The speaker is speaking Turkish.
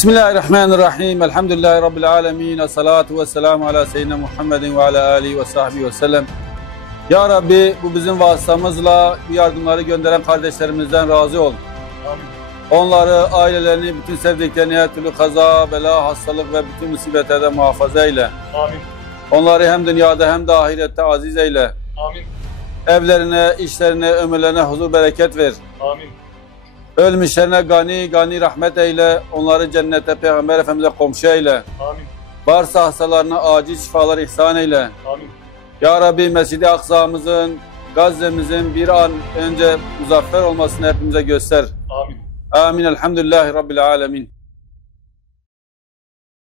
Bismillahirrahmanirrahim. Elhamdülillahi Rabbil alemin. Esselatu vesselamu ala seyyidina Muhammedin ve ala alihi ve sahbihi ve sellem. Ya Rabbi, bu bizim vasıtamızla bu yardımları gönderen kardeşlerimizden razı ol. Amin. Onları, ailelerini, bütün sevdiklerini her türlü kaza, bela, hastalık ve bütün musibetlerden muhafaza eyle. Amin. Onları hem dünyada hem de ahirette aziz eyle. Amin. Evlerine, işlerine, ömürlerine huzur, bereket ver. Amin. Ölmüşlerine gani rahmet eyle. Onları cennete, Peygamber Efendimiz'e komşu eyle. Amin. Varsa hastalarına acil şifalar ihsan eyle. Amin. Ya Rabbi, Mescid-i Aksa'mızın, Gazze'mizin bir an önce muzaffer olmasını hepimize göster. Amin. Amin. Elhamdülillahi Rabbil alemin.